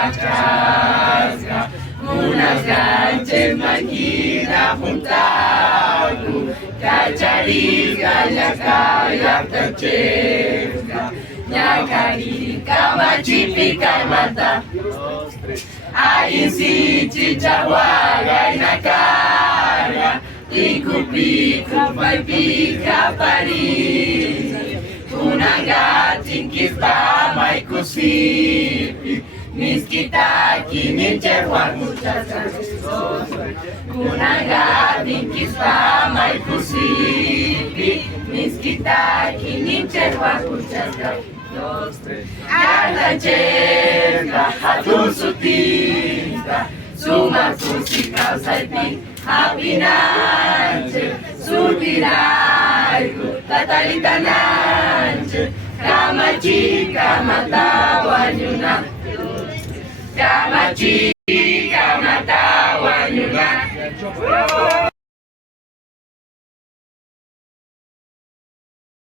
machasca, unas ganches maquina juntaku, cacharisca, yacaya, tachesca, ñacaririca, machipica, mata, ahí sí, chichahuaga y nacara, pico, pico, pica, París, una gatin kispa, maikusipi, miskitaki, nichehuan, muchas gracias, una gatin kispa, maikusipi, miskitaki, nichehuan, muchas gracias. Artachesca, hatun sutista, suma música, saipi, apinanche, sutiraiku, tatalitananche, kamachica, matawanyuna, kamachica, matawanyuna.